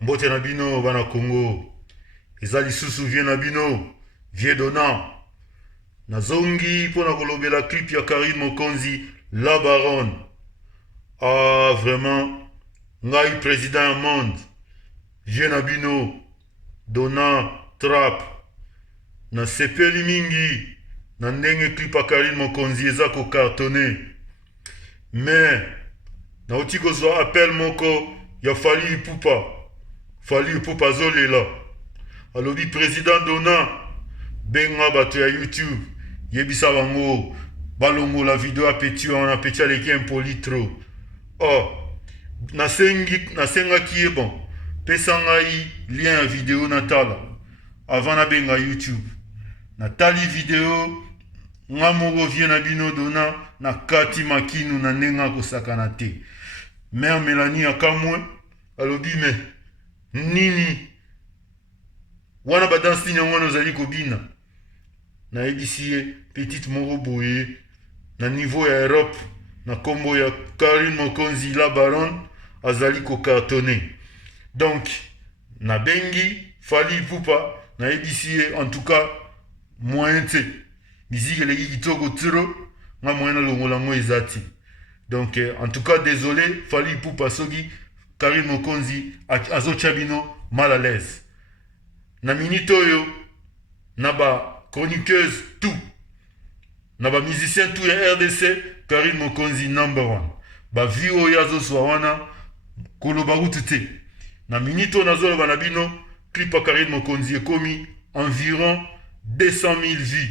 Mbote na bino bana Congo. Eza lisusu vie na bino, vie dona. Nazongi pona kolobela clip ya Karim Mokonzi, La Baronne. Vraiment, ngai président ya monde. Vie na bino, dona, trap. Na sepeli mingi, na ndenge clip ya Karim Mokonzi eza ko cartonné. Mais, na oti kozwa appel moko ya Fally Ipupa zolela. Alobi président dona benga bato ya YouTube yebisa bango balongo la video apeti wana apeti aleki impoli trop. Nasengaki ye bon pesa ngai lien ya video natala avant na benga YouTube. Natali video nga moko vie na bino dona na kati makinu na nenga kosakana te. Mère Mélanie akamwe alobi me nini wana badansi nini yango ozali kobina na yebisi ye petite moko boye na niveau ya Europe na kombo ya Karim Mokonzi La Baronne azali kokartone. Donc na bengi Fally Ipupa na yebisi ye en tout cas moyen te musique eleki kitoko tiro nga moyen na longola ngo ezati. Donc en tout cas désolé Fally Ipupa soki Karim Mokonzi azotia bino mal à l'aise. Na minute oyo na ba chroniqueuse tout na ba musicien tout ya RDC Karim Mokonzi #1 ba vie oyo azoswa wana koloba kutu te. Na minute oyo nazoloba na bino clip ya Karim Mokonzi ekomi environ 200 000 vues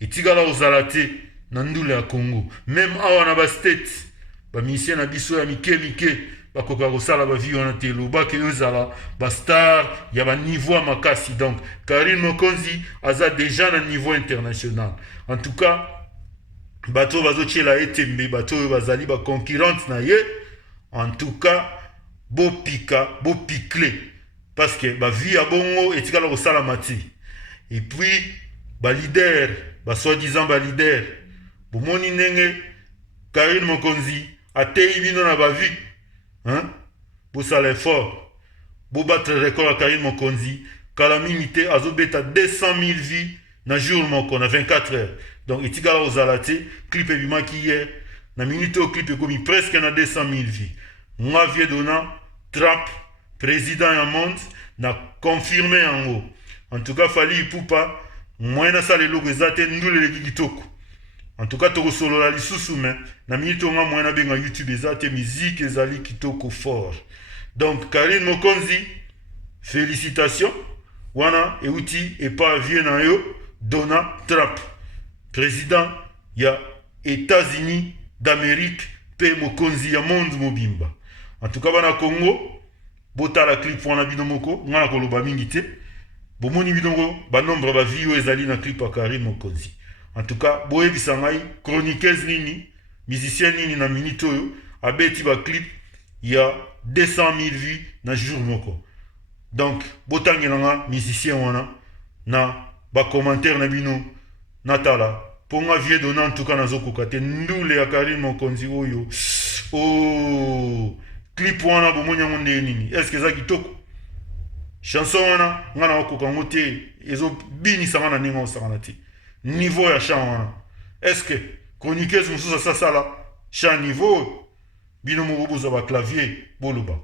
etikala ozala te na ndule ya Congo. Même awa na ba state ba musicien na biso ya mike bakoka kosala ba vie wana te lobake ozala ba star ya ba niveau makasi. Donc Karim Mokonzi aza déjà na niveau international. En tout cas bato bazotiela etembe bato bazali ba concurrente na ye. En tout cas bopikle parce que ba vie ya bongo etikala kosala mati. Et puis ba leader ba soi-disant ba leader bomoni ndenge Karim Mokonzi atei bino na ba vie. Bosala effort bobattre record ya Karim Mokonzi kala mingi te azobeta 200 000 vues na jour moko na 24 heures. Donc etikala ozala te clip ebimaki hier na minute o clip ekomi presque na 200 000 vues. Nga vie dona trap président ya monde na confirmé yango. En tout cas Fally Ipupa moyen nasala eloko eza te ndule eleki kitoko. En tout cas tokosolola lisusu me na minute nga moyen na benga YouTube eza te musique ezali kitoko fort. Donc Karim Mokonzi félicitations wana euti epa vie na yo dona trap président ya États-Unis d'Amérique pe Mokonzi ya monde mobimba. En tout cas bana Congo botala clip wana bino moko nga na koloba mingi te bomoni bino ba nombre ba vie ezali na clip ya Karim Mokonzi. En tout cas boyebisa ngai chroniqueuse nini musicien nini na minute oyo abeti ba clip ya 200 000 vues na jour moko. Donc botangela nga musicien wana na ba commentaire na bino natala ponga vie dona. En tout cas nazokoka te ndule ya Karim Mokonzi oyo clip wana bomoni yango nde nini est-ce que za kitoko chanson wana nga na okoka ngo te ezo binisa nga na ndenge osakana te niveau ya chant wana. Est-ce que chroniqueuse mosusu asasala chant niveau bino moko bozwa ba clavier boloba?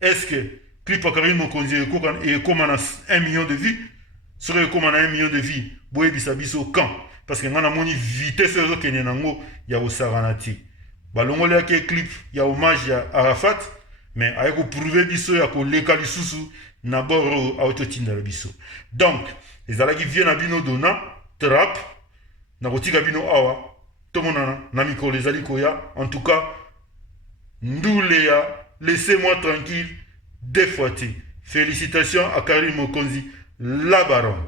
Est-ce que clip ya Karim Mokonzi ekoma na 1 million de vues? Soki ekoma na 1 million de vues boyebisa biso quand? Parce que nga namoni vitesse oyo ezokende nango ya kosakana te. Balongolaki clip ya hommage ya Arafat mais aye koprouve biso ya koleka lisusu na boro autotindala biso. Donc ezalaki vie na bino dona trap na kotika bino awa tomonana na mikolo ezali koya. En tout cas ndule ya laissez-moi tranquille deux fois te. Félicitations à Karim Mokonzi La Baronne.